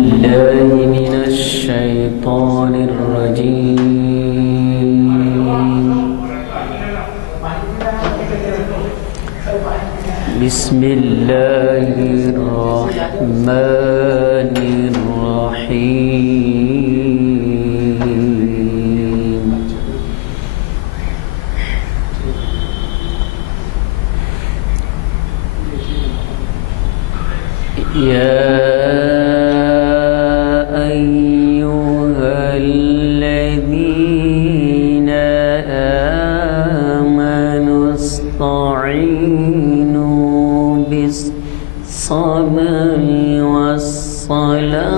بالله من الشيطان الرجيم. بسم الله الرحمن الرحيم. يا أيها الذين آمنوا استعينوا بالصبر والصلاة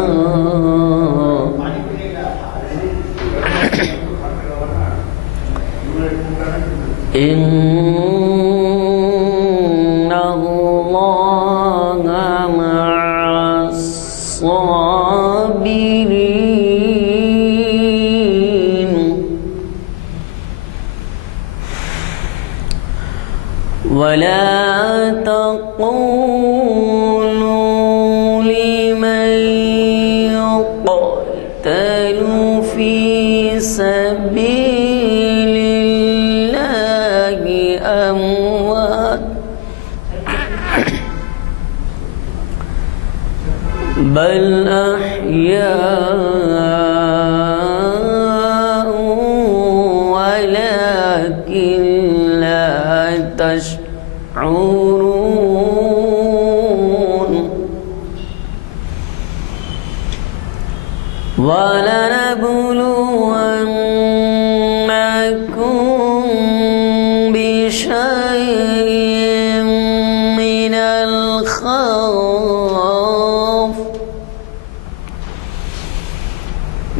إن الله مع الصابرين. ولا تقولوا لمن يقتل في سبيل الله أموات بل أحياء ولكن لا تشعرون. ولنبلونكم بشيء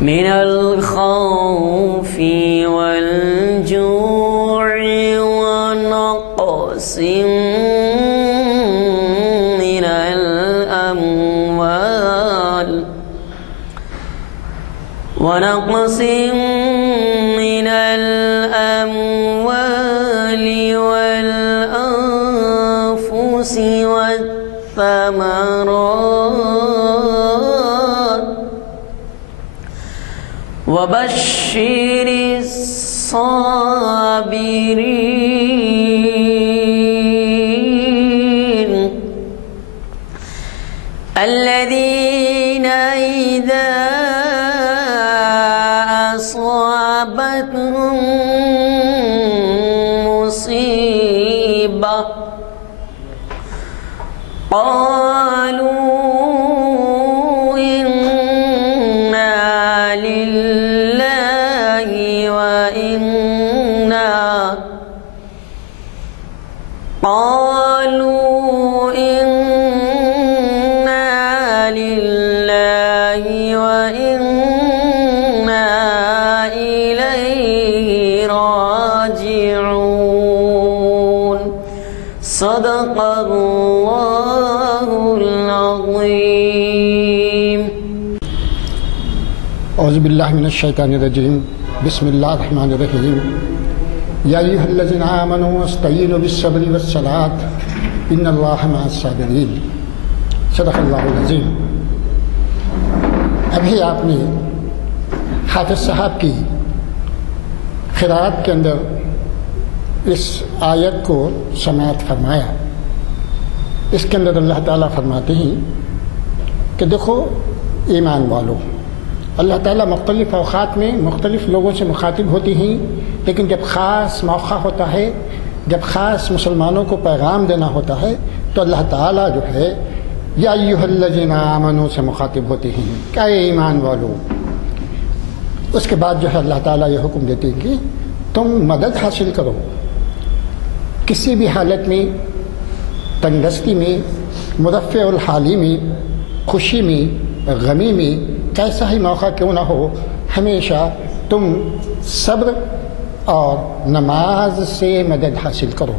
من الخوف والجوع ونقص من الأموال والأنفس والثمرات وبشر الصابرين الذين إذا أصابتهم مصيبة قالوا إنا لله وإنا إليه راجعون. صدق الله العظيم. اعوذ باللہ من الشیطان الرجیم. بسم اللہ الرحمن الرحیم. یا ایھا الذین آمنوا استعینوا بالصبر والصلاۃ ان اللہ مع الصابرین. صدق اللہ العظیم. ابھی آپ نے حافظ صاحب کی قرات کے اندر اس آیت کو سماعت فرمایا. اس کے اندر اللہ تعالیٰ فرماتے ہیں کہ دیکھو ایمان والو، اللہ تعالیٰ مختلف اوقات میں مختلف لوگوں سے مخاطب ہوتی ہیں، لیکن جب خاص موقع ہوتا ہے، جب خاص مسلمانوں کو پیغام دینا ہوتا ہے تو اللہ تعالیٰ جو ہے یا ایھا الذین آمنوا سے مخاطب ہوتے ہیں کہ اے ایمان والو. اس کے بعد جو ہے اللہ تعالیٰ یہ حکم دیتے ہیں کہ تم مدد حاصل کرو. کسی بھی حالت میں، تنگدستی میں، مرفع الحالی میں، خوشی میں، غمی میں، کیسا ہی موقع کیوں نہ ہو، ہمیشہ تم صبر اور نماز سے مدد حاصل کرو.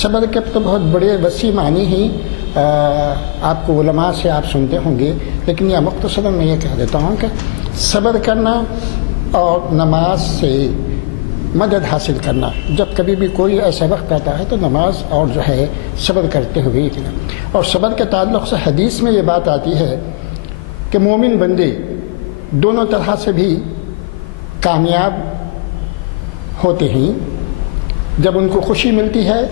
صبر کے تو بہت بڑے وسیع معنی ہیں، آپ کو علماء سے آپ سنتے ہوں گے، لیکن یہ مختصراً میں یہ کہہ دیتا ہوں کہ صبر کرنا اور نماز سے مدد حاصل کرنا. جب کبھی بھی کوئی ایسا وقت آتا ہے تو نماز اور جو ہے صبر کرتے ہوئے. اور صبر کے تعلق سے حدیث میں یہ بات آتی ہے کہ مومن بندے دونوں طرح سے بھی کامیاب ہوتے ہیں۔ جب ان کو خوشی ملتی ہے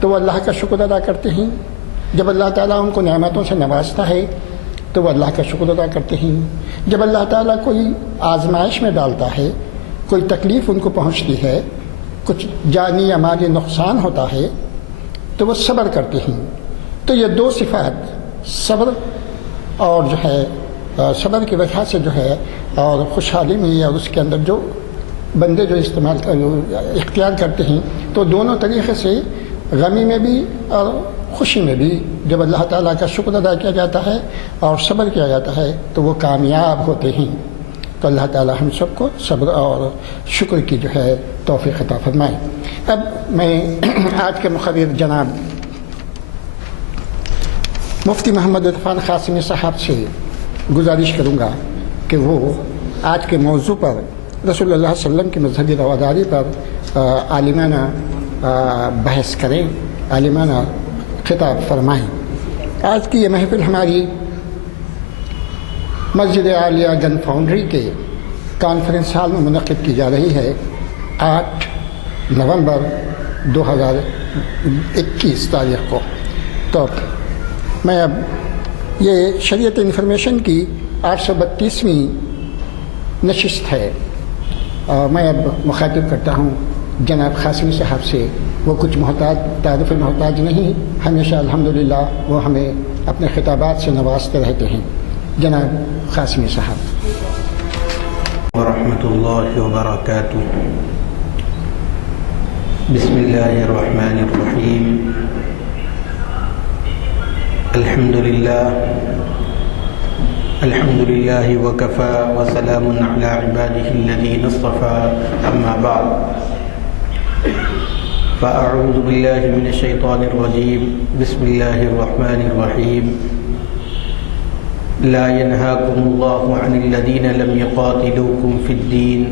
تو وہ اللہ کا شکر ادا کرتے ہیں، جب اللہ تعالیٰ ان کو نعمتوں سے نوازتا ہے تو وہ اللہ کا شکر ادا کرتے ہیں، جب اللہ تعالیٰ کوئی آزمائش میں ڈالتا ہے، کوئی تکلیف ان کو پہنچتی ہے، کچھ جانی یا مالی نقصان ہوتا ہے تو وہ صبر کرتے ہیں۔ تو یہ دو صفات، صبر اور جو ہے صبر کی وجہ سے جو ہے اور خوشحالی میں اور اس کے اندر جو بندے جو اختیار کرتے ہیں، تو دونوں طریقے سے غمی میں بھی اور خوشی میں بھی جب اللہ تعالیٰ کا شکر ادا کیا جاتا ہے اور صبر کیا جاتا ہے تو وہ کامیاب ہوتے ہیں۔ تو اللہ تعالیٰ ہم سب کو صبر اور شکر کی جو ہے توفیق عطا فرمائے۔ اب میں آج کے مقرر جناب مفتی محمد عرفان قاسمی صاحب سے گزارش کروں گا کہ وہ آج کے موضوع پر رسول اللہ صلی اللہ علیہ وسلم کی مذہبی رواداری پر عالمانہ بحث کریں، عالمانہ خطاب فرمائیں۔ آج کی یہ محفل ہماری مسجد عالیہ گن فاؤنڈری کے کانفرنس ہال میں منعقد کی جا رہی ہے 8 نومبر 2021 تاریخ کو۔ تو میں اب یہ شریعت انفارمیشن کی 832ویں نشست ہے، میں اب مخاطب کرتا ہوں جناب قاسمی صاحب سے۔ وہ کچھ تعارف محتاج نہیں، ہمیشہ الحمدللہ وہ ہمیں اپنے خطابات سے نوازتے رہتے ہیں۔ جناب قاسمی صاحب۔ ورحمۃ اللہ وبرکاتہ۔ بسم اللہ الرحمن الرحیم۔ الحمد للہ وکفى وسلام علی عباده الذین اصطفى، اما بعد فاعوذ باللہ من الشیطان الرجیم۔ بسم اللہ الرحمن الرحیم۔ لا ينهاكم الله عن الذين لم يقاتلوكم في الدين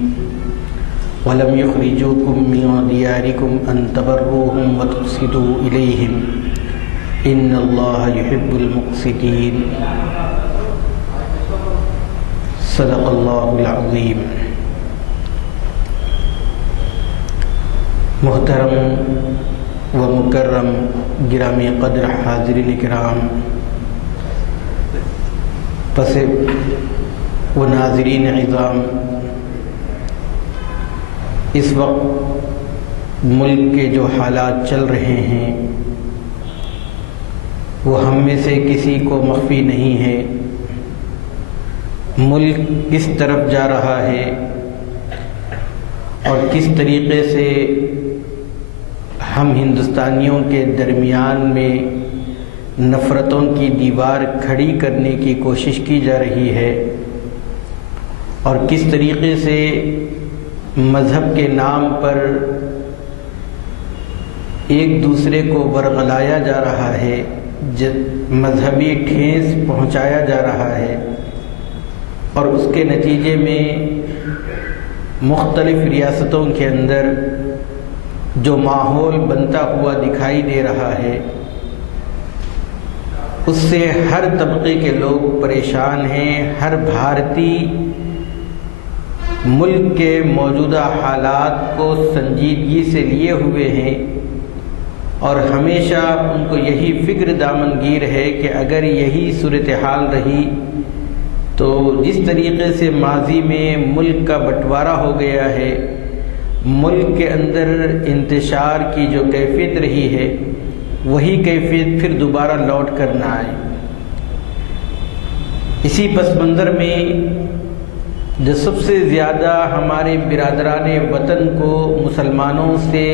ولم يخرجوكم من دياركم أن تبروهم وتقسطوا إليهم إن الله يحب المقسطين۔ صدق الله العظيم۔ محترم و مکرم گرامی قدر حاضرین کرام، پس و ناظرین عظام، اس وقت ملک کے جو حالات چل رہے ہیں وہ ہم میں سے کسی کو مخفی نہیں ہے۔ ملک کس طرف جا رہا ہے اور کس طریقے سے ہم ہندوستانیوں کے درمیان میں نفرتوں کی دیوار کھڑی کرنے کی کوشش کی جا رہی ہے، اور کس طریقے سے مذہب کے نام پر ایک دوسرے کو ورغلایا جا رہا ہے، مذہبی ٹھیس پہنچایا جا رہا ہے، اور اس کے نتیجے میں مختلف ریاستوں کے اندر جو ماحول بنتا ہوا دکھائی دے رہا ہے، اس سے ہر طبقے کے لوگ پریشان ہیں۔ ہر بھارتی ملک کے موجودہ حالات کو سنجیدگی سے لیے ہوئے ہیں، اور ہمیشہ ان کو یہی فکر دامنگیر ہے کہ اگر یہی صورتحال رہی تو جس طریقے سے ماضی میں ملک کا بٹوارا ہو گیا ہے، ملک کے اندر انتشار کی جو کیفیت رہی ہے وہی کیفیت پھر دوبارہ لوٹ کر نہ آئے۔ اسی پس منظر میں جو سب سے زیادہ ہمارے برادران وطن کو مسلمانوں سے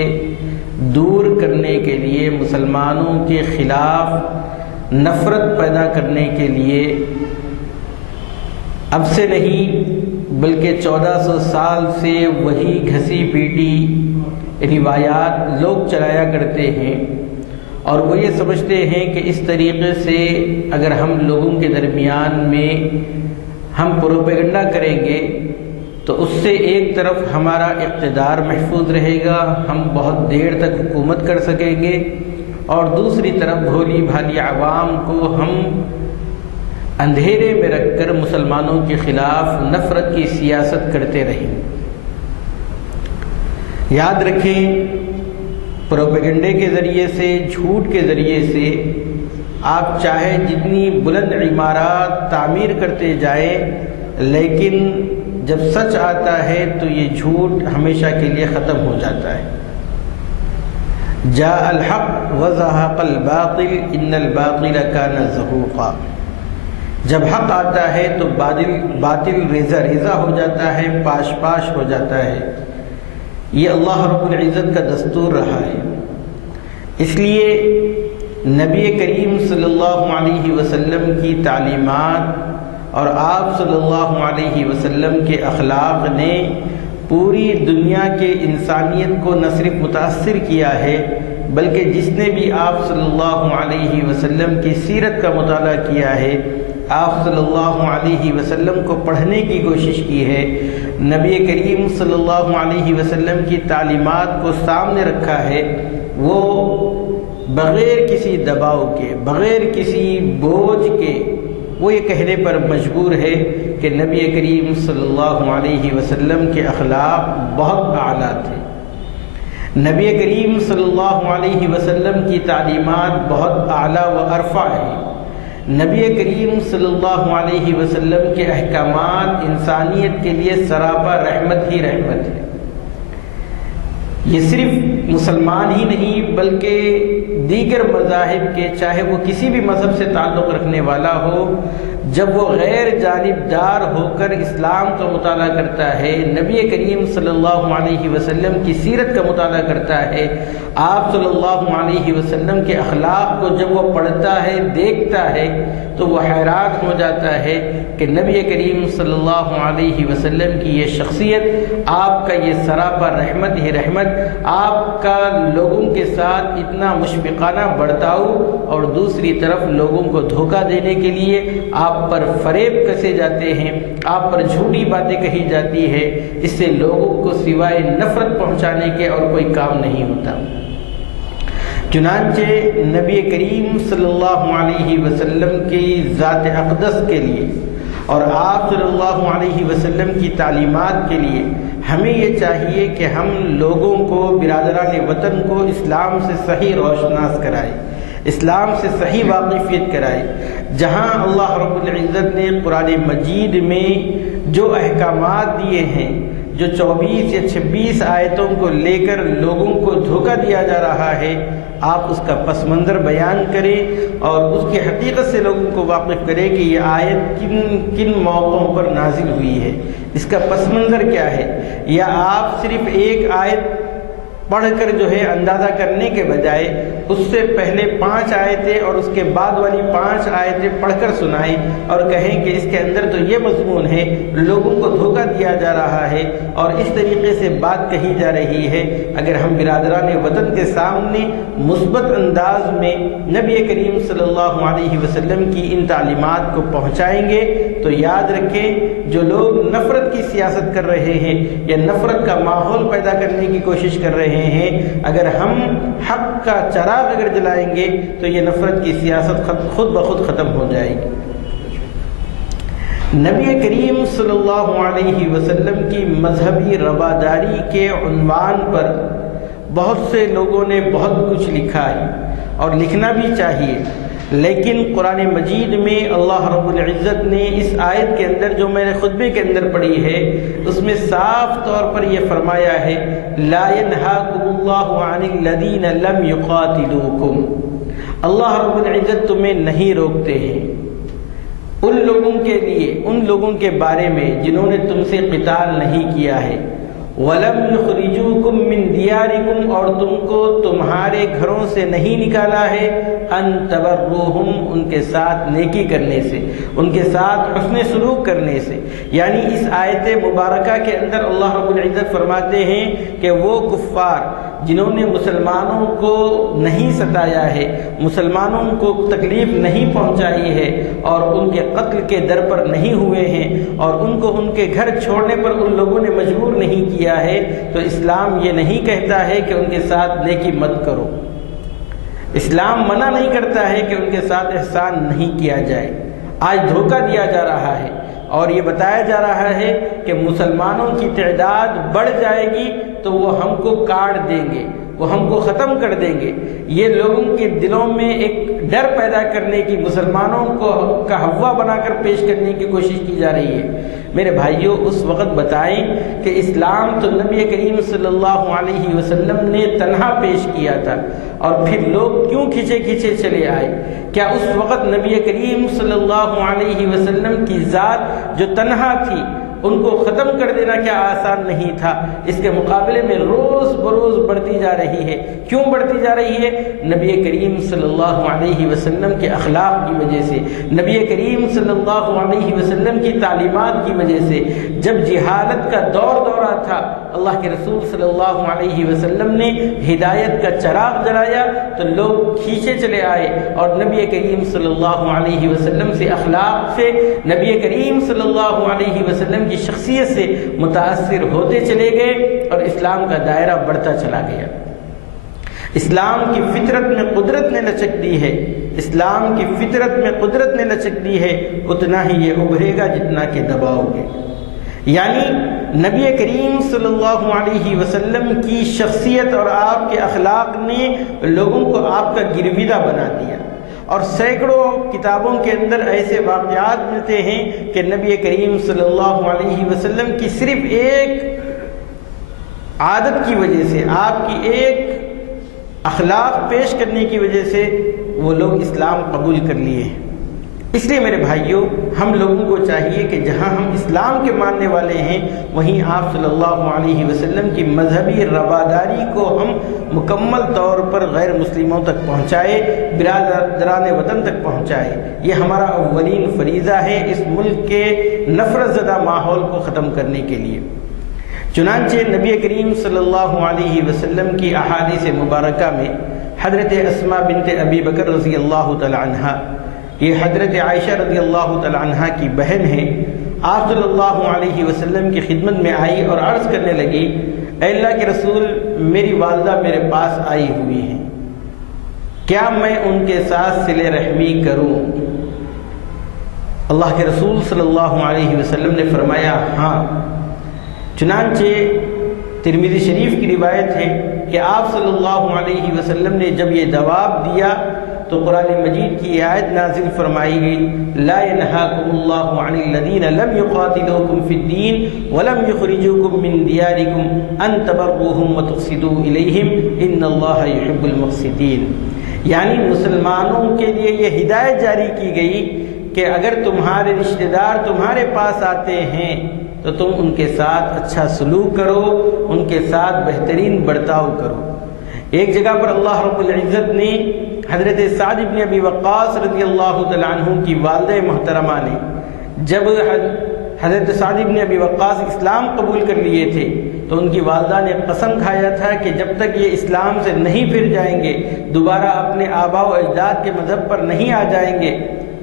دور کرنے کے لیے، مسلمانوں کے خلاف نفرت پیدا کرنے کے لیے اب سے نہیں بلکہ 1400 سال سے وہی گھسی پیٹی روایات لوگ چلایا کرتے ہیں، اور وہ یہ سمجھتے ہیں کہ اس طریقے سے اگر ہم لوگوں کے درمیان میں ہم پروپیگنڈا کریں گے تو اس سے ایک طرف ہمارا اقتدار محفوظ رہے گا، ہم بہت دیر تک حکومت کر سکیں گے، اور دوسری طرف بھولی بھالی عوام کو ہم اندھیرے میں رکھ کر مسلمانوں کے خلاف نفرت کی سیاست کرتے رہے۔ یاد رکھیں، پروپیگنڈے کے ذریعے سے، جھوٹ کے ذریعے سے آپ چاہے جتنی بلند عمارات تعمیر کرتے جائیں، لیکن جب سچ آتا ہے تو یہ جھوٹ ہمیشہ کے لیے ختم ہو جاتا ہے۔ جاء الحق وزهق الباطل ان الباطل كان زهوقا۔ جب حق آتا ہے تو باطل ریزہ ریزہ ہو جاتا ہے، پاش پاش ہو جاتا ہے۔ یہ اللہ رب العزت کا دستور رہا ہے۔ اس لیے نبی کریم صلی اللہ علیہ وسلم کی تعلیمات اور آپ صلی اللہ علیہ وسلم کے اخلاق نے پوری دنیا کے انسانیت کو نہ صرف متاثر کیا ہے، بلکہ جس نے بھی آپ صلی اللہ علیہ وسلم کی سیرت کا مطالعہ کیا ہے، آپ صلی اللہ علیہ وسلم کو پڑھنے کی کوشش کی ہے، نبی کریم صلی اللہ علیہ وسلم کی تعلیمات کو سامنے رکھا ہے، وہ بغیر کسی دباؤ کے، بغیر کسی بوجھ کے وہ یہ کہنے پر مجبور ہے کہ نبی کریم صلی اللہ علیہ وسلم کے اخلاق بہت اعلیٰ تھے، نبی کریم صلی اللہ علیہ وسلم کی تعلیمات بہت اعلیٰ و ارفع ہیں، نبی کریم صلی اللہ علیہ وسلم کے احکامات انسانیت کے لیے سراپا رحمت ہی رحمت ہے۔ یہ صرف مسلمان ہی نہیں بلکہ دیگر مذاہب کے، چاہے وہ کسی بھی مذہب سے تعلق رکھنے والا ہو، جب وہ غیر جانبدار ہو کر اسلام کا مطالعہ کرتا ہے، نبی کریم صلی اللہ علیہ وسلم کی سیرت کا مطالعہ کرتا ہے، آپ صلی اللہ علیہ وسلم کے اخلاق کو جب وہ پڑھتا ہے، دیکھتا ہے، تو وہ حیران ہو جاتا ہے کہ نبی کریم صلی اللہ علیہ وسلم کی یہ شخصیت، آپ کا یہ سراپا رحمت ہی رحمت، آپ کا لوگوں کے ساتھ اتنا مشفقانہ برتاؤ، اور دوسری طرف لوگوں کو دھوکہ دینے کے لیے آپ پر فریب کسے جاتے ہیں، آپ پر جھوٹی باتیں کہی جاتی ہے، اس سے لوگوں کو سوائے نفرت پہنچانے کے اور کوئی کام نہیں ہوتا۔ چنانچہ نبی کریم صلی اللہ علیہ وسلم کی ذات اقدس کے لیے اور آپ صلی اللہ علیہ وسلم کی تعلیمات کے لیے ہمیں یہ چاہیے کہ ہم لوگوں کو، برادران وطن کو اسلام سے صحیح روشناس کرائے، اسلام سے صحیح واقفیت کرائے۔ جہاں اللہ رب العزت نے قرآن مجید میں جو احکامات دیے ہیں، جو 24 یا 26 آیتوں کو لے کر لوگوں کو دھوکہ دیا جا رہا ہے، آپ اس کا پس منظر بیان کریں اور اس کی حقیقت سے لوگوں کو واقف کریں کہ یہ آیت کن موقعوں پر نازل ہوئی ہے، اس کا پس منظر کیا ہے۔ یا آپ صرف ایک آیت پڑھ کر جو ہے اندازہ کرنے کے بجائے اس سے پہلے 5 آیتیں اور اس کے بعد والی 5 آیتیں پڑھ کر سنائیں اور کہیں کہ اس کے اندر تو یہ مضمون ہے، لوگوں کو دھوکہ دیا جا رہا ہے اور اس طریقے سے بات کہی جا رہی ہے۔ اگر ہم برادران وطن کے سامنے مثبت انداز میں نبی کریم صلی اللہ علیہ وسلم کی ان تعلیمات کو پہنچائیں گے تو یاد رکھیں، جو لوگ نفرت کی سیاست کر رہے ہیں یا نفرت کا ماحول پیدا کرنے کی کوشش کر رہے ہیں، اگر ہم حق کا چراغ اگر جلائیں گے تو یہ نفرت کی سیاست خود بخود ختم ہو جائے گی۔ نبی کریم صلی اللہ علیہ وسلم کی مذہبی رواداری کے عنوان پر بہت سے لوگوں نے بہت کچھ لکھا ہے اور لکھنا بھی چاہیے، لیکن قرآن مجید میں اللہ رب العزت نے اس آیت کے اندر جو میں نے خطبے کے اندر پڑھی ہے، اس میں صاف طور پر یہ فرمایا ہے، لا ينهاكم الله عن الذين لم يقاتلوكم۔ اللہ رب العزت تمہیں نہیں روکتے ہیں ان لوگوں کے لیے، ان لوگوں کے بارے میں جنہوں نے تم سے قتال نہیں کیا ہے، وَلَمْ يُخْرِجُوكُمْ مِنْ دِيَارِكُمْ، اور تم کو تمہارے گھروں سے نہیں نکالا ہے، أَن تَبَرُّوهُمْ، ان کے ساتھ نیکی کرنے سے، ان کے ساتھ حسن سلوک کرنے سے۔ یعنی اس آیت مبارکہ کے اندر اللہ رب العزت فرماتے ہیں کہ وہ کفار جنہوں نے مسلمانوں کو نہیں ستایا ہے، مسلمانوں کو تکلیف نہیں پہنچائی ہے اور ان کے قتل کے در پر نہیں ہوئے ہیں اور ان کو ان کے گھر چھوڑنے پر ان لوگوں نے مجبور نہیں کیا ہے، تو اسلام یہ نہیں کہتا ہے کہ ان کے ساتھ نیکی مت کرو، اسلام منع نہیں کرتا ہے کہ ان کے ساتھ احسان نہیں کیا جائے۔ آج دھوکہ دیا جا رہا ہے اور یہ بتایا جا رہا ہے کہ مسلمانوں کی تعداد بڑھ جائے گی تو وہ ہم کو کاٹ دیں گے، وہ ہم کو ختم کر دیں گے۔ یہ لوگوں کے دلوں میں ایک ڈر پیدا کرنے کی، مسلمانوں کو کا ہوا بنا کر پیش کرنے کی کوشش کی جا رہی ہے۔ میرے بھائیوں، اس وقت بتائیں کہ اسلام تو نبی کریم صلی اللہ علیہ وسلم نے تنہا پیش کیا تھا، اور پھر لوگ کیوں کھچے کھچے چلے آئے؟ کیا اس وقت نبی کریم صلی اللہ علیہ وسلم کی ذات جو تنہا تھی ان کو ختم کر دینا کیا آسان نہیں تھا؟ اس کے مقابلے میں روز بروز بڑھتی جا رہی ہے۔ کیوں بڑھتی جا رہی ہے؟ نبی کریم صلی اللہ علیہ وسلم کے اخلاق کی وجہ سے، نبی کریم صلی اللہ علیہ وسلم کی تعلیمات کی وجہ سے۔ جب جہالت کا دورہ تھا، اللہ کے رسول صلی اللہ علیہ وسلم نے ہدایت کا چراغ جلایا تو لوگ کھینچے چلے آئے، اور نبی کریم صلی اللہ علیہ وسلم سے، اخلاق سے، نبی کریم صلی اللہ علیہ وسلم کی شخصیت سے متاثر ہوتے چلے گئے، اور اسلام کا دائرہ بڑھتا چلا گیا۔ اسلام کی فطرت میں قدرت نے لچک دی ہے، اسلام کی فطرت میں قدرت نے لچک دی ہے، اتنا ہی یہ ابھرے گا جتنا کہ دباؤ گے۔ یعنی نبی کریم صلی اللہ علیہ وسلم کی شخصیت اور آپ کے اخلاق نے لوگوں کو آپ کا گرویدہ بنا دیا، اور سینکڑوں کتابوں کے اندر ایسے واقعات ملتے ہیں کہ نبی کریم صلی اللہ علیہ وسلم کی صرف ایک عادت کی وجہ سے، آپ کی ایک اخلاق پیش کرنے کی وجہ سے وہ لوگ اسلام قبول کر لیے ہیں۔ اس لیے میرے بھائیوں، ہم لوگوں کو چاہیے کہ جہاں ہم اسلام کے ماننے والے ہیں، وہیں آپ صلی اللہ علیہ وسلم کی مذہبی رواداری کو ہم مکمل طور پر غیر مسلموں تک پہنچائے، برادران وطن تک پہنچائے۔ یہ ہمارا اولین فریضہ ہے اس ملک کے نفرت زدہ ماحول کو ختم کرنے کے لیے۔ چنانچہ نبی کریم صلی اللہ علیہ وسلم کی احادیث مبارکہ میں حضرت اسماء بنت ابی بکر رضی اللہ تعالی عنہا، یہ حضرت عائشہ رضی اللہ تعالی عنہا کی بہن ہے، آپ صلی اللہ علیہ وسلم کی خدمت میں آئی اور عرض کرنے لگی، اے اللہ کے رسول، میری والدہ میرے پاس آئی ہوئی ہیں، کیا میں ان کے ساتھ صلہ رحمی کروں؟ اللہ کے رسول صلی اللہ علیہ وسلم نے فرمایا ہاں۔ چنانچہ ترمذی شریف کی روایت ہے کہ آپ صلی اللہ علیہ وسلم نے جب یہ جواب دیا تو قرآن مجید کی آیت نازل فرمائی گئی، لا ينهاكم الله عن الذين لم يقاتلوكم في الدين ولم يخرجوكم من دياركم ان تبروهم وتقسطوا اليهم ان الله يحب المقسطين۔ یعنی مسلمانوں کے لیے یہ ہدایت جاری کی گئی کہ اگر تمہارے رشتہ دار تمہارے پاس آتے ہیں تو تم ان کے ساتھ اچھا سلوک کرو، ان کے ساتھ بہترین برتاؤ کرو۔ ایک جگہ پر اللہ رب العزت نے حضرت سعد بن ابی وقاص رضی اللہ تعالیٰ عنہ کی والدہ محترمہ نے، جب حضرت سعد بن ابی وقاص اسلام قبول کر لیے تھے تو ان کی والدہ نے قسم کھایا تھا کہ جب تک یہ اسلام سے نہیں پھر جائیں گے، دوبارہ اپنے آباء و اجداد کے مذہب پر نہیں آ جائیں گے،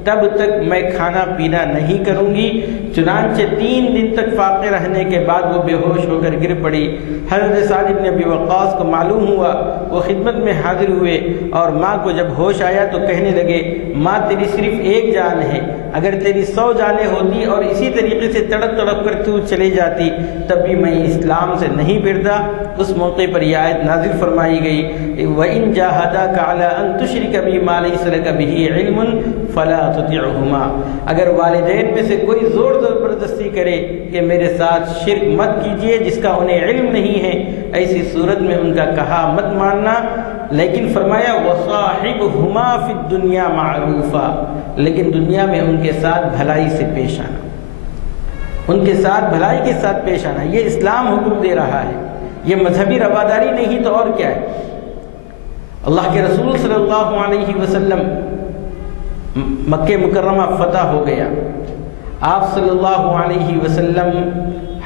تب تک میں کھانا پینا نہیں کروں گی۔ چنانچہ 3 دن تک فاقے رہنے کے بعد وہ بے ہوش ہو کر گر پڑی۔ حضرت سعد بن ابی وقاص کو معلوم ہوا، وہ خدمت میں حاضر ہوئے، اور ماں کو جب ہوش آیا تو کہنے لگے، ماں تیری صرف ایک جان ہے، اگر تیری 100 جانیں ہوتی اور اسی طریقے سے تڑپ تڑپ کر تو چلی جاتی تب بھی میں اسلام سے نہیں پھرتا۔ اس موقع پر یہ آیت نازل فرمائی گئی، وَإِن جَاهَدَاكَ عَلَىٰ أَن تُشْرِكَ بِي مَا لَيْسَ لَكَ بِهِ عِلْمٌ فَلَا تُطِعْهُمَا۔ اگر والدین میں سے کوئی زور زبردستی کرے کہ میرے ساتھ شرک مت کیجیے جس کا انہیں علم نہیں ہے، ایسی صورت میں ان کا کہا مت ماننا، لیکن فرمایا وَصَاحِبْهُمَا فِي الدُّنْيَا مَعْرُوفًا، لیکن دنیا میں ان کے ساتھ بھلائی سے پیش آنا، ان کے ساتھ بھلائی کے ساتھ پیش آنا، یہ اسلام حکم دے رہا ہے۔ یہ مذہبی رواداری نہیں تو اور کیا ہے؟ اللہ کے رسول صلی اللہ علیہ وسلم مکہ مکرمہ فتح ہو گیا، آپ صلی اللہ علیہ وسلم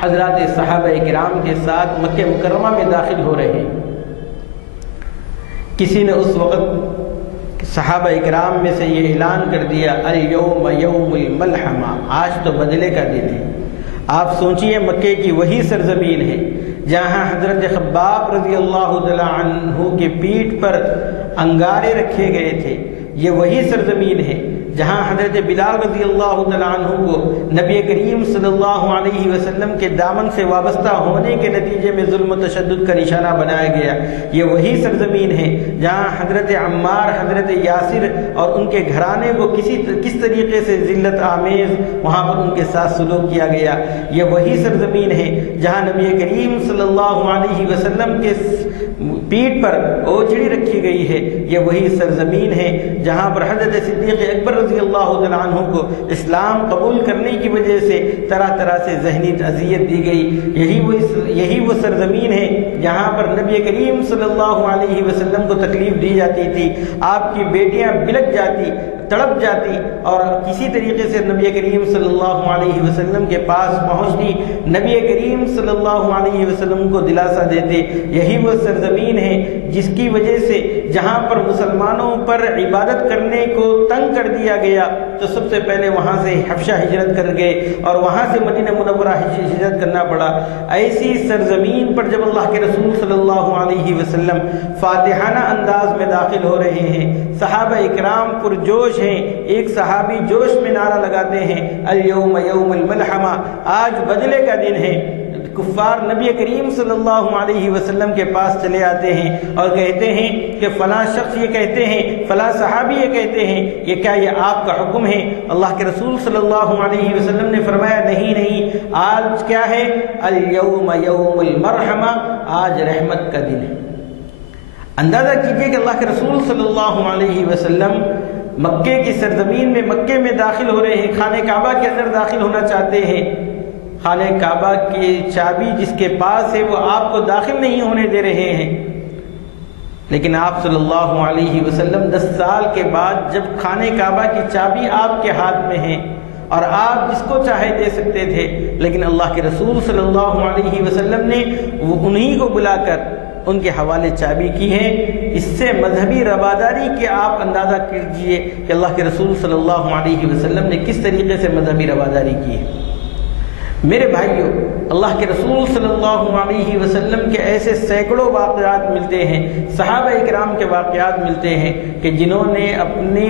حضرات صحابہ کرام کے ساتھ مکہ مکرمہ میں داخل ہو رہے ہیں۔ کسی نے اس وقت صحابہ کرام میں سے یہ اعلان کر دیا، الیوم یوم الملحمہ، آج تو بدلے کا دن ہے۔ آپ سوچئے مکے کی وہی سرزمین ہے جہاں حضرت خباب رضی اللہ تعالی عنہ کے پیٹھ پر انگارے رکھے گئے تھے، یہ وہی سرزمین ہے جہاں حضرت بلال رضی اللہ تعالیٰ عنہ کو نبی کریم صلی اللہ علیہ وسلم کے دامن سے وابستہ ہونے کے نتیجے میں ظلم و تشدد کا نشانہ بنایا گیا، یہ وہی سرزمین ہے جہاں حضرت عمار، حضرت یاسر اور ان کے گھرانے کو کس طریقے سے ذلت آمیز وہاں پر ان کے ساتھ سلوک کیا گیا، یہ وہی سرزمین ہے جہاں نبی کریم صلی اللہ علیہ وسلم کے پیٹھ پر اوجڑی رکھی گئی ہے، یہ وہی سرزمین ہے جہاں پر حضرت صدیق اکبر رضی اللہ تعالیٰ عنہ کو اسلام قبول کرنے کی وجہ سے طرح طرح سے ذہنی اذیت دی گئی، یہی وہ سرزمین ہے جہاں پر نبی کریم صلی اللہ علیہ وسلم کو تکلیف دی جاتی تھی، آپ کی بیٹیاں بلک جاتی، تڑپ جاتی اور کسی طریقے سے نبی کریم صلی اللہ علیہ وسلم کے پاس پہنچتی، نبی کریم صلی اللہ علیہ وسلم کو دلاسا دیتے۔ یہی وہ سرزمین ہے جس کی وجہ سے جہاں پر مسلمانوں پر عبادت کرنے کو تنگ کر دیا گیا تو سب سے پہلے وہاں سے حبشہ ہجرت کر گئے اور وہاں سے مدینہ منورہ ہجرت کرنا پڑا۔ ایسی سرزمین پر جب اللہ کے رسول صلی اللہ علیہ وسلم فاتحانہ انداز میں داخل ہو رہے ہیں، صحابہ اکرام پرجوش ہیں، ایک صحابی جوش میں نعرہ لگاتے ہیں الیوم یوم الملحمہ، آج بدلے کا دن ہے۔ کفار نبی کریم صلی اللہ علیہ وسلم کے پاس چلے آتے ہیں اور کہتے ہیں کہ فلاں شخص یہ کہتے ہیں، فلاں صحابی یہ کہتے ہیں، یہ کیا یہ آپ کا حکم ہے؟ اللہ کے رسول صلی اللہ علیہ وسلم نے فرمایا نہیں، آج کیا ہے؟ الیوم یوم المرحمہ، آج رحمت کا دن ہے۔ اندازہ کیجئے کہ اللہ کے رسول صلی اللہ علیہ وسلم مکے کی سرزمین میں، مکے میں داخل ہو رہے ہیں، خانہ کعبہ کے اندر داخل ہونا چاہتے ہیں، خانہ کعبہ کی چابی جس کے پاس ہے وہ آپ کو داخل نہیں ہونے دے رہے ہیں، لیکن آپ صلی اللہ علیہ وسلم 10 سال کے بعد جب خانہ کعبہ کی چابی آپ کے ہاتھ میں ہے اور آپ جس کو چاہے دے سکتے تھے، لیکن اللہ کے رسول صلی اللہ علیہ وسلم نے وہ انہی کو بلا کر ان کے حوالے چابی کی ہے۔ اس سے مذہبی رواداری کے آپ اندازہ کیجئے کہ اللہ کے رسول صلی اللہ علیہ وسلم نے کس طریقے سے مذہبی رواداری کی ہے۔ میرے بھائیوں، اللہ کے رسول صلی اللہ علیہ وسلم کے ایسے سینکڑوں واقعات ملتے ہیں، صحابہ اکرام کے واقعات ملتے ہیں کہ جنہوں نے اپنے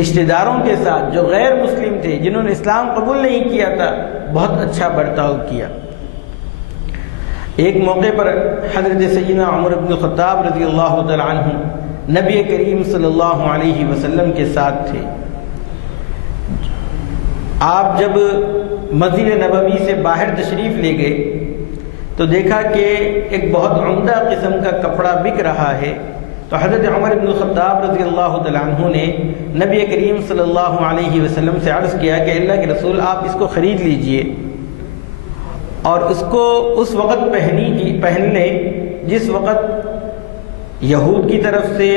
رشتہ داروں کے ساتھ جو غیر مسلم تھے، جنہوں نے اسلام قبول نہیں کیا تھا، بہت اچھا برتاؤ کیا۔ ایک موقع پر حضرت سیدنا عمر بن الخطاب رضی اللہ تعالیٰ عنہ نبی کریم صلی اللہ علیہ وسلم کے ساتھ تھے۔ آپ جب مسجد نبوی سے باہر تشریف لے گئے تو دیکھا کہ ایک بہت عمدہ قسم کا کپڑا بک رہا ہے، تو حضرت عمر بن الخطاب رضی اللہ تعالیٰ عنہ نے نبی کریم صلی اللہ علیہ وسلم سے عرض کیا کہ اللہ کے رسول آپ اس کو خرید لیجئے اور اس کو اس وقت پہن لیں جس وقت یہود کی طرف سے،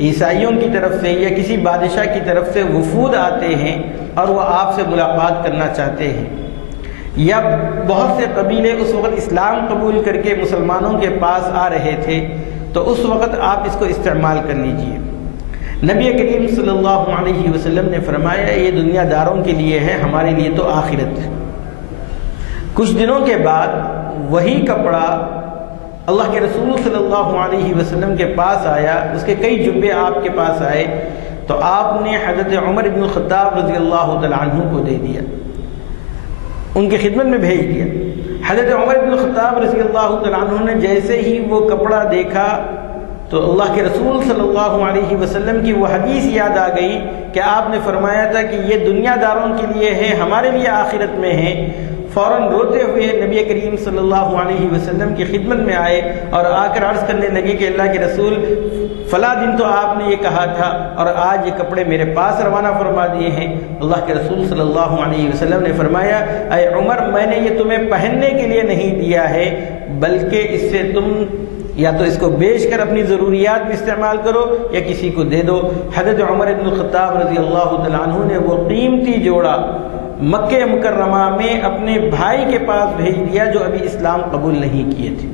عیسائیوں کی طرف سے یا کسی بادشاہ کی طرف سے وفود آتے ہیں اور وہ آپ سے ملاقات کرنا چاہتے ہیں، یا بہت سے قبیلے اس وقت اسلام قبول کر کے مسلمانوں کے پاس آ رہے تھے، تو اس وقت آپ اس کو استعمال کر لیجئے۔ نبی کریم صلی اللہ علیہ وسلم نے فرمایا یہ دنیا داروں کے لیے ہے، ہمارے لیے تو آخرت ہے۔ کچھ دنوں کے بعد وہی کپڑا اللہ کے رسول صلی اللہ علیہ وسلم کے پاس آیا، اس کے کئی جبے آپ کے پاس آئے، تو آپ نے حضرت عمر بن الخطاب رضی اللہ تعالیٰ عنہ کو دے دیا، ان کی خدمت میں بھیج دیا۔ حضرت عمر بن الخطاب رضی اللہ تعالیٰ عنہ نے جیسے ہی وہ کپڑا دیکھا تو اللہ کے رسول صلی اللہ علیہ وسلم کی وہ حدیث یاد آ گئی کہ آپ نے فرمایا تھا کہ یہ دنیا داروں کے لیے ہے، ہمارے لیے آخرت میں ہے۔ فوراً روتے ہوئے نبی کریم صلی اللہ علیہ وسلم کی خدمت میں آئے اور آ کر عرض کرنے لگے کہ اللہ کے رسول فلاں دن تو آپ نے یہ کہا تھا اور آج یہ کپڑے میرے پاس روانہ فرما دیے ہیں۔ اللہ کے رسول صلی اللہ علیہ وسلم نے فرمایا اے عمر، میں نے یہ تمہیں پہننے کے لیے نہیں دیا ہے، بلکہ اس سے تم یا تو اس کو بیچ کر اپنی ضروریات میں استعمال کرو یا کسی کو دے دو۔ حضرت عمر بن الخطاب رضی اللہ تعالیٰ عنہ نے وہ قیمتی جوڑا مکہ مکرمہ میں اپنے بھائی کے پاس بھیج دیا جو ابھی اسلام قبول نہیں کیے تھے۔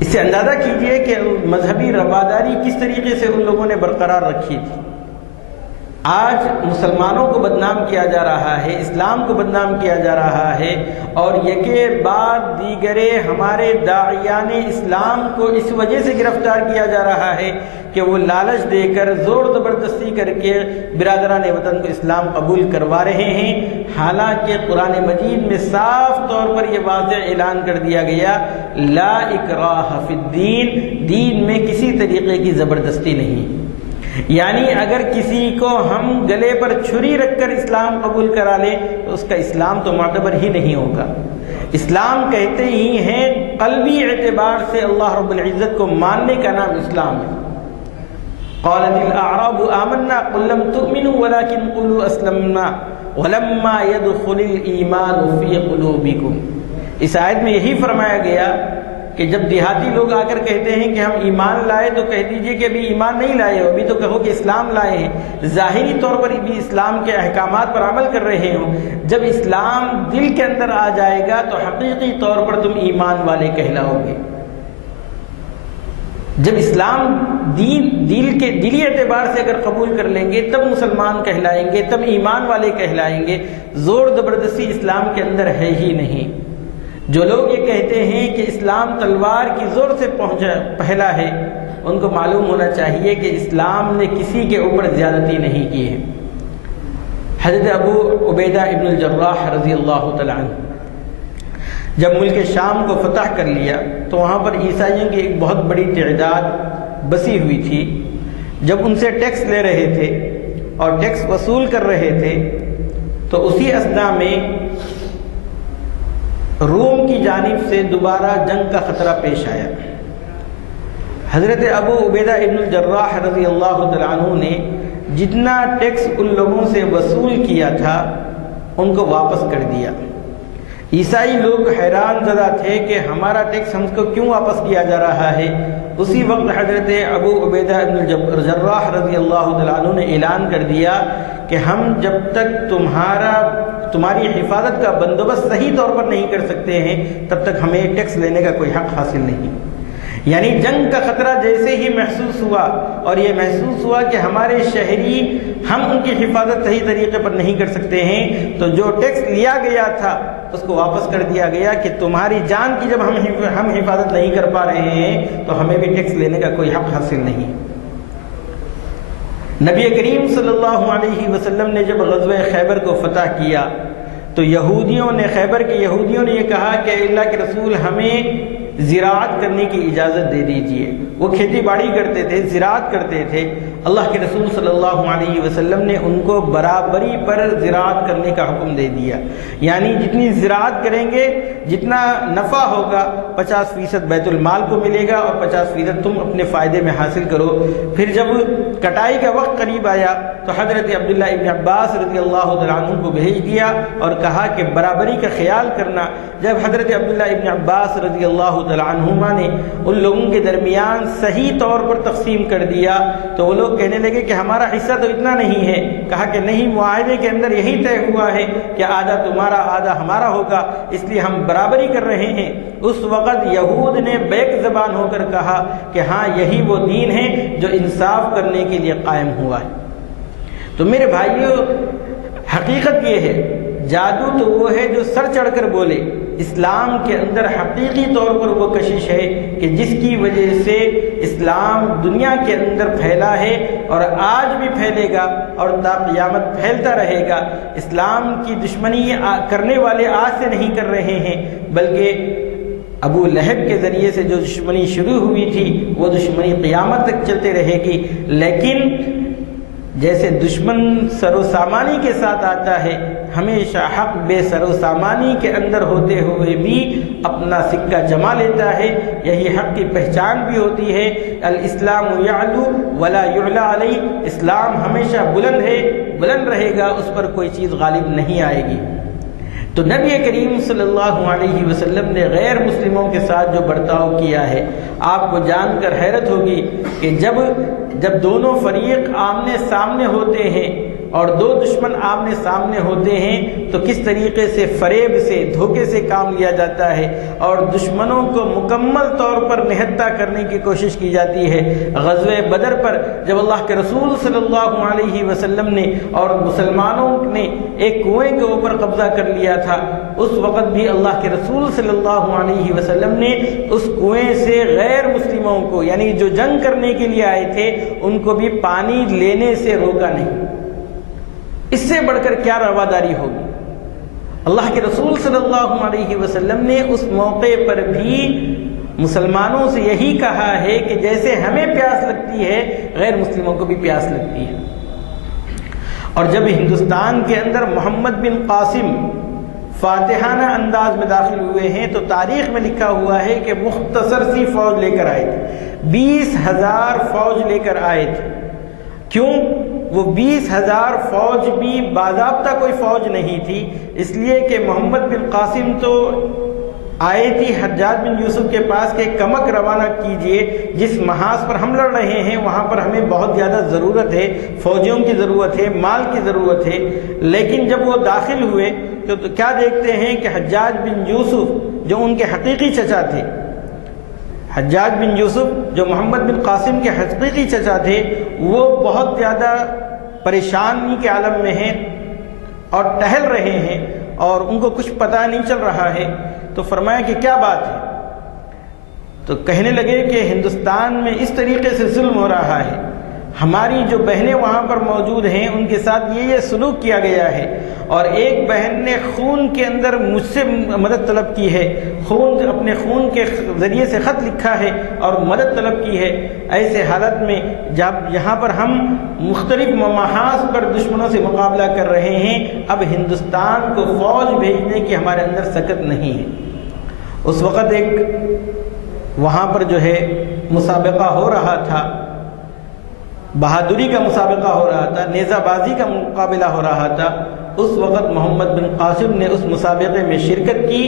اس سے اندازہ کیجئے کہ مذہبی رواداری کس طریقے سے ان لوگوں نے برقرار رکھی تھی۔ آج مسلمانوں کو بدنام کیا جا رہا ہے، اسلام کو بدنام کیا جا رہا ہے، اور یکے بعد دیگرے ہمارے داعیان اسلام کو اس وجہ سے گرفتار کیا جا رہا ہے کہ وہ لالچ دے کر زور زبردستی کر کے برادران وطن کو اسلام قبول کروا رہے ہیں، حالانکہ قرآن مجید میں صاف طور پر یہ واضح اعلان کر دیا گیا لا اکراہ فی الدین، دین میں کسی طریقے کی زبردستی نہیں۔ یعنی اگر کسی کو ہم گلے پر چھری رکھ کر اسلام قبول کرا لیں تو اس کا اسلام تو معتبر ہی نہیں ہوگا۔ اسلام کہتے ہی ہیں قلبی اعتبار سے اللہ رب العزت کو ماننے کا نام اسلام ہے۔ قالت الاعراب آمنا قل لم تؤمنوا ولكن قولوا اسلمنا ولما يدخل الايمان في قلوبكم۔ اس آیت میں یہی فرمایا گیا کہ جب دیہاتی لوگ آ کر کہتے ہیں کہ ہم ایمان لائے تو کہہ دیجئے کہ ابھی ایمان نہیں لائے ہو، ابھی تو کہو کہ اسلام لائے ہیں، ظاہری طور پر بھی اسلام کے احکامات پر عمل کر رہے ہو۔ جب اسلام دل کے اندر آ جائے گا تو حقیقی طور پر تم ایمان والے کہلاؤ گے۔ جب اسلام دلی اعتبار سے اگر قبول کر لیں گے تب مسلمان کہلائیں گے، تب ایمان والے کہلائیں گے۔ زور زبردستی اسلام کے اندر ہے ہی نہیں۔ جو لوگ یہ کہتے ہیں کہ اسلام تلوار کی زور سے پہلا ہے، ان کو معلوم ہونا چاہیے کہ اسلام نے کسی کے اوپر زیادتی نہیں کی ہے۔ حضرت ابو عبیدہ ابن الجراح رضی اللہ تعالیٰ عنہ جب ملک شام کو فتح کر لیا تو وہاں پر عیسائیوں کی ایک بہت بڑی تعداد بسی ہوئی تھی۔ جب ان سے ٹیکس لے رہے تھے اور ٹیکس وصول کر رہے تھے تو اسی اثنا میں روم کی جانب سے دوبارہ جنگ کا خطرہ پیش آیا۔ حضرت ابو عبیدہ ابن الجراح رضی اللہ تعالیٰ عنہ نے جتنا ٹیکس ان لوگوں سے وصول کیا تھا ان کو واپس کر دیا۔ عیسائی لوگ حیران زدہ تھے کہ ہمارا ٹیکس ہم کو کیوں واپس کیا جا رہا ہے۔ اسی وقت حضرت ابو عبیدہ ابن الجراح رضی اللہ تعالیٰ عنہ نے اعلان کر دیا کہ ہم جب تک تمہاری حفاظت کا بندوبست صحیح طور پر نہیں کر سکتے ہیں تب تک ہمیں ٹیکس لینے کا کوئی حق حاصل نہیں۔ یعنی جنگ کا خطرہ جیسے ہی محسوس ہوا اور یہ محسوس ہوا کہ ہمارے شہری ہم ان کی حفاظت صحیح طریقے پر نہیں کر سکتے ہیں تو جو ٹیکس لیا گیا تھا اس کو واپس کر دیا گیا کہ تمہاری جان کی جب ہم حفاظت نہیں کر پا رہے ہیں تو ہمیں بھی ٹیکس لینے کا کوئی حق حاصل نہیں۔ نبی کریم صلی اللہ علیہ وسلم نے جب غزوہ خیبر کو فتح کیا تو خیبر کے یہودیوں نے یہ کہا کہ اللہ کے رسول ہمیں زراعت کرنے کی اجازت دے دیجئے۔ وہ کھیتی باڑی کرتے تھے، زراعت کرتے تھے۔ اللہ کے رسول صلی اللہ علیہ وسلم نے ان کو برابری پر زراعت کرنے کا حکم دے دیا، یعنی جتنی زراعت کریں گے جتنا نفع ہوگا 50% بیت المال کو ملے گا اور 50% تم اپنے فائدے میں حاصل کرو۔ پھر جب کٹائی کا وقت قریب آیا تو حضرت عبداللہ ابن عباس رضی اللہ تعالیٰ عنہ کو بھیج دیا اور کہا کہ برابری کا خیال کرنا۔ جب حضرت عبداللہ ابن عباس رضی اللہ تعالیٰ عنہما نے ان لوگوں کے درمیان صحیح طور پر تقسیم کر دیا تو وہ لوگ کہنے لگے کہ ہمارا حصہ تو اتنا نہیں ہے۔ کہا کہ نہیں، معاہدے کے اندر یہی طے ہوا ہے کہ آدھا تمہارا آدھا ہمارا ہوگا، اس لیے ہم برابری کر رہے ہیں۔ اس وقت یہود نے بیک زبان ہو کر کہا کہ ہاں یہی وہ دین ہے جو انصاف کرنے کے لیے قائم ہوا ہے۔ تو میرے بھائیوں، حقیقت یہ ہے، جادو تو وہ ہے جو سر چڑھ کر بولے۔ اسلام کے اندر حقیقی طور پر وہ کشش ہے کہ جس کی وجہ سے اسلام دنیا کے اندر پھیلا ہے اور آج بھی پھیلے گا اور تا قیامت پھیلتا رہے گا۔ اسلام کی دشمنی کرنے والے آج سے نہیں کر رہے ہیں، بلکہ ابو لہب کے ذریعے سے جو دشمنی شروع ہوئی تھی وہ دشمنی قیامت تک چلتے رہے گی۔ لیکن جیسے دشمن سر و سامانی کے ساتھ آتا ہے، ہمیشہ حق بے سر و سامانی کے اندر ہوتے ہوئے بھی اپنا سکہ جما لیتا ہے۔ یہی حق کی پہچان بھی ہوتی ہے۔ الاسلام یعلو ولا یعلی علیہ، اسلام ہمیشہ بلند ہے، بلند رہے گا، اس پر کوئی چیز غالب نہیں آئے گی۔ تو نبی کریم صلی اللہ علیہ وسلم نے غیر مسلموں کے ساتھ جو برتاؤ کیا ہے، آپ کو جان کر حیرت ہوگی کہ جب دونوں فریق آمنے سامنے ہوتے ہیں اور دو دشمن آمنے سامنے ہوتے ہیں تو کس طریقے سے فریب سے دھوکے سے کام لیا جاتا ہے اور دشمنوں کو مکمل طور پر نہتہ کرنے کی کوشش کی جاتی ہے۔ غزوہ بدر پر جب اللہ کے رسول صلی اللہ علیہ وسلم نے اور مسلمانوں نے ایک کنویں کے اوپر قبضہ کر لیا تھا، اس وقت بھی اللہ کے رسول صلی اللہ علیہ وسلم نے اس کنویں سے غیر مسلموں کو، یعنی جو جنگ کرنے کے لیے آئے تھے، ان کو بھی پانی لینے سے روکا نہیں۔ اس سے بڑھ کر کیا رواداری ہوگی؟ اللہ کے رسول صلی اللہ علیہ وسلم نے اس موقع پر بھی مسلمانوں سے یہی کہا ہے کہ جیسے ہمیں پیاس لگتی ہے غیر مسلموں کو بھی پیاس لگتی ہے۔ اور جب ہندوستان کے اندر محمد بن قاسم فاتحانہ انداز میں داخل ہوئے ہیں تو تاریخ میں لکھا ہوا ہے کہ مختصر سی فوج لے کر آئے تھے، 20,000 فوج لے کر آئے تھے۔ کیوں؟ وہ 20,000 فوج بھی باضابطہ کوئی فوج نہیں تھی، اس لیے کہ محمد بن قاسم تو آئی تھی حجاج بن یوسف کے پاس کہ کمک روانہ کیجئے، جس محاذ پر ہم لڑ رہے ہیں وہاں پر ہمیں بہت زیادہ ضرورت ہے، فوجیوں کی ضرورت ہے، مال کی ضرورت ہے۔ لیکن جب وہ داخل ہوئے تو کیا دیکھتے ہیں کہ حجاج بن یوسف جو ان کے حقیقی چچا تھے، حجاج بن یوسف جو محمد بن قاسم کے حقیقی چچا تھے، وہ بہت زیادہ پریشانی کے عالم میں ہیں اور ٹہل رہے ہیں اور ان کو کچھ پتہ نہیں چل رہا ہے۔ تو فرمایا کہ کیا بات ہے؟ تو کہنے لگے کہ ہندوستان میں اس طریقے سے ظلم ہو رہا ہے، ہماری جو بہنیں وہاں پر موجود ہیں ان کے ساتھ یہ سلوک کیا گیا ہے، اور ایک بہن نے خون کے اندر مجھ سے مدد طلب کی ہے، اپنے خون کے ذریعے سے خط لکھا ہے اور مدد طلب کی ہے۔ ایسے حالت میں جب یہاں پر ہم مختلف محاذ پر دشمنوں سے مقابلہ کر رہے ہیں، اب ہندوستان کو فوج بھیجنے کی ہمارے اندر سکت نہیں ہے۔ اس وقت ایک وہاں پر جو ہے مسابقہ ہو رہا تھا، بہادری کا مسابقہ ہو رہا تھا، نیزہ بازی کا مقابلہ ہو رہا تھا۔ اس وقت محمد بن قاسم نے اس مسابقے میں شرکت کی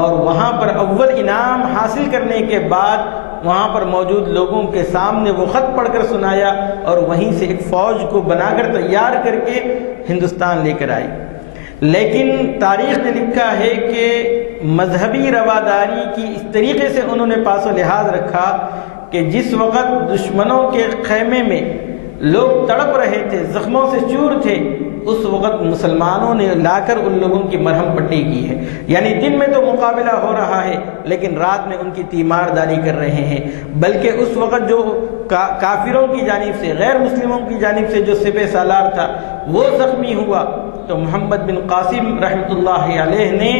اور وہاں پر اول انعام حاصل کرنے کے بعد وہاں پر موجود لوگوں کے سامنے وہ خط پڑھ کر سنایا اور وہیں سے ایک فوج کو بنا کر تیار کر کے ہندوستان لے کر آئی۔ لیکن تاریخ نے لکھا ہے کہ مذہبی رواداری کی اس طریقے سے انہوں نے پاس و لحاظ رکھا کہ جس وقت دشمنوں کے خیمے میں لوگ تڑپ رہے تھے، زخموں سے چور تھے، اس وقت مسلمانوں نے لا کر ان لوگوں کی مرہم پٹی کی ہے۔ یعنی دن میں تو مقابلہ ہو رہا ہے لیکن رات میں ان کی تیمار داری کر رہے ہیں، بلکہ اس وقت جو کافروں کی جانب سے، غیر مسلموں کی جانب سے جو سپہ سالار تھا وہ زخمی ہوا تو محمد بن قاسم رحمۃ اللہ علیہ نے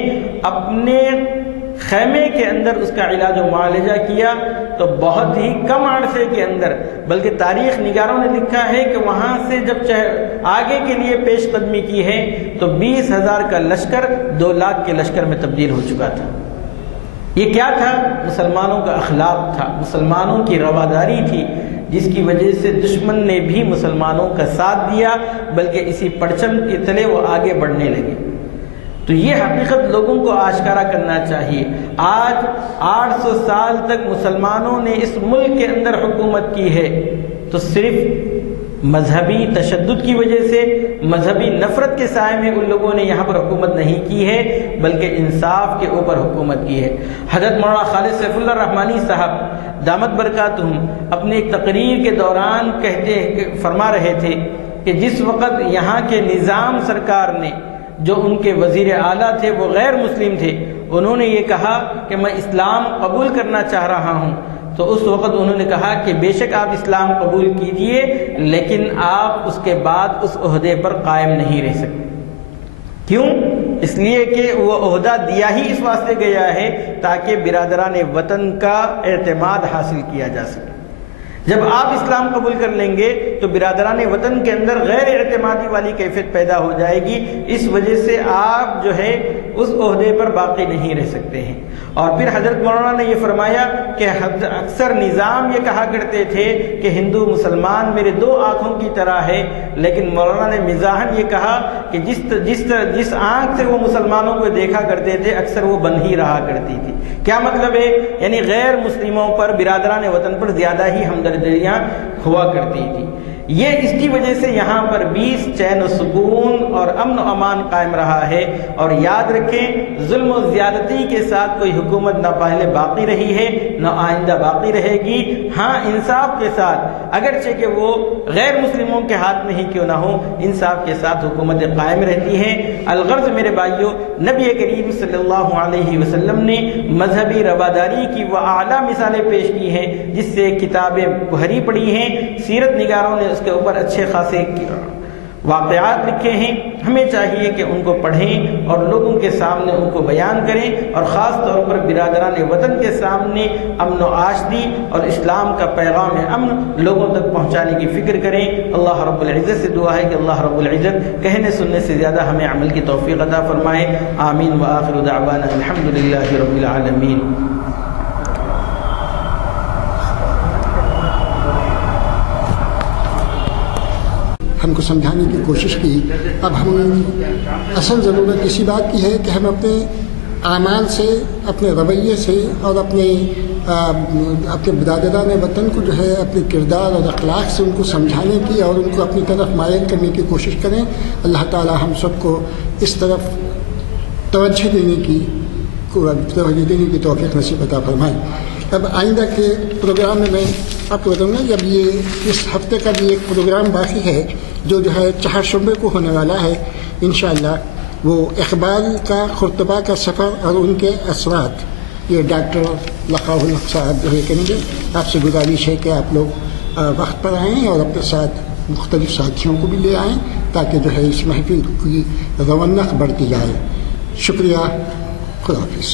اپنے خیمے کے اندر اس کا علاج و معالجہ کیا، تو بہت ہی کم عرصے کے اندر، بلکہ تاریخ نگاروں نے لکھا ہے کہ وہاں سے جب آگے کے لیے پیش قدمی کی ہے تو 20,000 کا لشکر 2 لاکھ کے لشکر میں تبدیل ہو چکا تھا۔ یہ کیا تھا؟ مسلمانوں کا اخلاق تھا، مسلمانوں کی رواداری تھی، جس کی وجہ سے دشمن نے بھی مسلمانوں کا ساتھ دیا، بلکہ اسی پرچم کے تلے وہ آگے بڑھنے لگے۔ تو یہ حقیقت لوگوں کو آشکارا کرنا چاہیے۔ آج 800 سال تک مسلمانوں نے اس ملک کے اندر حکومت کی ہے تو صرف مذہبی تشدد کی وجہ سے، مذہبی نفرت کے سائے میں ان لوگوں نے یہاں پر حکومت نہیں کی ہے، بلکہ انصاف کے اوپر حکومت کی ہے۔ حضرت مولانا خالد سیف اللہ رحمانی صاحب دامت برکاتہم اپنے ایک تقریر کے دوران فرما رہے تھے کہ جس وقت یہاں کے نظام سرکار نے، جو ان کے وزیر اعلیٰ تھے وہ غیر مسلم تھے، انہوں نے یہ کہا کہ میں اسلام قبول کرنا چاہ رہا ہوں، تو اس وقت انہوں نے کہا کہ بے شک آپ اسلام قبول کیجئے لیکن آپ اس کے بعد اس عہدے پر قائم نہیں رہ سکتے۔ کیوں؟ اس لیے کہ وہ عہدہ دیا ہی اس واسطے گیا ہے تاکہ برادران وطن کا اعتماد حاصل کیا جا سکے۔ جب آپ اسلام قبول کر لیں گے تو برادران وطن کے اندر غیر اعتمادی والی کیفیت پیدا ہو جائے گی، اس وجہ سے آپ جو ہے اس عہدے پر باقی نہیں رہ سکتے ہیں۔ اور پھر حضرت مولانا نے یہ فرمایا کہ اکثر نظام یہ کہا کرتے تھے کہ ہندو مسلمان میرے 2 آنکھوں کی طرح ہے، لیکن مولانا نے مزاحاً یہ کہا کہ جس آنکھ سے وہ مسلمانوں کو دیکھا کرتے تھے اکثر وہ بند ہی رہا کرتی تھی۔ کیا مطلب ہے؟ یعنی غیر مسلموں پر، برادران وطن پر زیادہ ہی ہمدردیاں ہوا کرتی تھی۔ یہ اس کی وجہ سے یہاں پر 20 چین و سکون اور امن و امان قائم رہا ہے. اور یاد رکھیں ظلم و زیادتی کے ساتھ کوئی حکومت نہ پہلے باقی رہی ہے نہ آئندہ باقی رہے گی. ہاں انصاف کے ساتھ اگرچہ کہ وہ غیر مسلموں کے ہاتھ میں ہی کیوں نہ ہو انصاف کے ساتھ حکومتیں قائم رہتی ہیں. الغرض میرے بھائیوں نبی کریم صلی اللہ علیہ وسلم نے مذہبی رواداری کی وہ اعلیٰ مثالیں پیش کی ہیں جس سے کتابیں بھری پڑی ہیں. سیرت نگاروں نے اس کے اوپر اچھے خاصے واقعات لکھے ہیں. ہمیں چاہیے کہ ان کو پڑھیں اور لوگوں کے سامنے ان کو بیان کریں اور خاص طور پر برادران وطن کے سامنے امن و آشتی اور اسلام کا پیغام امن لوگوں تک پہنچانے کی فکر کریں. اللہ رب العزت سے دعا ہے کہ اللہ رب العزت کہنے سننے سے زیادہ ہمیں عمل کی توفیق عطا فرمائے. آمین وآخر دعوانا الحمدللہ رب العالمین. ہم کو سمجھانے کی کوشش کی. اب ہم اصل ضرورت اسی بات کی ہے کہ ہم اپنے اعمال سے اپنے رویے سے اور اپنے برادران وطن کو جو ہے اپنے کردار اور اخلاق سے ان کو سمجھانے کی اور ان کو اپنی طرف مائل کرنے کی کوشش کریں. اللہ تعالی ہم سب کو اس طرف توجہ دینے کی توفیق نصیب عطا فرمائے. اب آئندہ کے پروگرام میں آپ کو بتاؤں گا جب یہ اس ہفتے کا بھی ایک پروگرام باقی ہے جو ہے چہارشنبے کو ہونے والا ہے انشاءاللہ. وہ اقبال کا خرطبہ کا سفر اور ان کے اثرات یہ ڈاکٹر لقاء الحق صاحب جو ہے کریں گے. آپ سے گزارش ہے کہ آپ لوگ وقت پر آئیں اور اپنے ساتھ مختلف ساتھیوں کو بھی لے آئیں تاکہ جو ہے اس محفل کی رونق بڑھتی جائے. شکریہ. خدا حافظ.